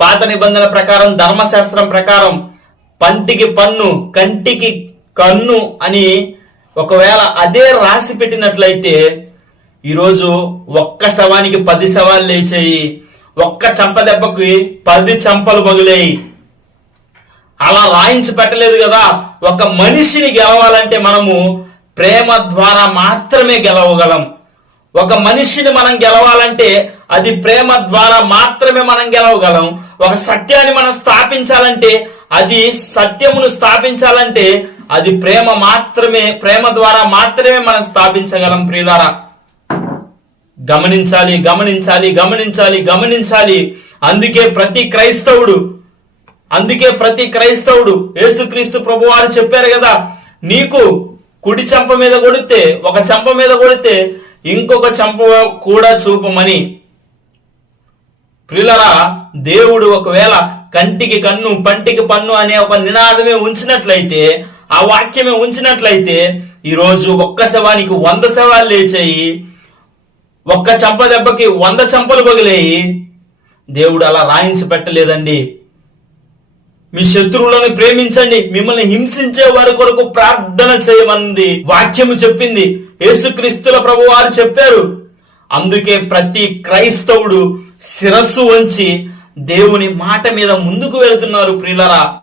పాత నిబంధన ప్రకారం, ధర్మశాస్త్రం ప్రకారం పంటికి పన్ను, కంటికి కన్ను అని ఒకవేళ అదే రాసి పెట్టినట్లయితే ఈరోజు ఒక్క శవానికి 10 శవాలు లేచాయి, ఒక్క చంప దెబ్బకి 10 చంపలు పగులేయి. అలా రాయించి పెట్టలేదు కదా. ఒక మనిషిని గెలవాలంటే మనము ప్రేమ ద్వారా మాత్రమే గెలవగలం. ఒక మనిషిని మనం గెలవాలంటే అది ప్రేమ ద్వారా మాత్రమే మనం గెలవగలం. ఒక సత్యాన్ని మనం స్థాపించాలంటే, అది సత్యమును స్థాపించాలంటే అది ప్రేమ మాత్రమే, ప్రేమ ద్వారా మాత్రమే మనం స్థాపించగలం. ప్రియులారా, గమనించాలి, గమనించాలి, గమనించాలి, గమనించాలి. అందుకే ప్రతి క్రైస్తవుడు యేసుక్రీస్తు ప్రభువారు చెప్పారు కదా, నీకు కుడి చెంప మీద కొడితే, ఒక చెంప మీద కొడితే ఇంకొక చెంప కూడా చూపమని. ప్రియులారా, దేవుడు ఒకవేళ కంటికి కన్ను, పంటికి పన్ను అనే ఒక నినాదమే ఉంచినట్లయితే, ఆ వాక్యమే ఉంచినట్లయితే ఈరోజు ఒక్క శవానికి 100 శవాలు లేచాయి, ఒక్క చంప దెబ్బకి 100 చంపలు పగిలేయి. దేవుడు అలా రాయించి పెట్టలేదండి. మీ శత్రువులను ప్రేమించండి, మిమ్మల్ని హింసించే వారి కొరకు ప్రార్థన చేయమన్నది వాక్యము చెప్పింది, యేసుక్రీస్తుల ప్రభువారు చెప్పారు. అందుకే ప్రతి క్రైస్తవుడు శిరస్సు వంచి దేవుని మాట మీద ముందుకు వెళుతున్నారు. ప్రియులారా,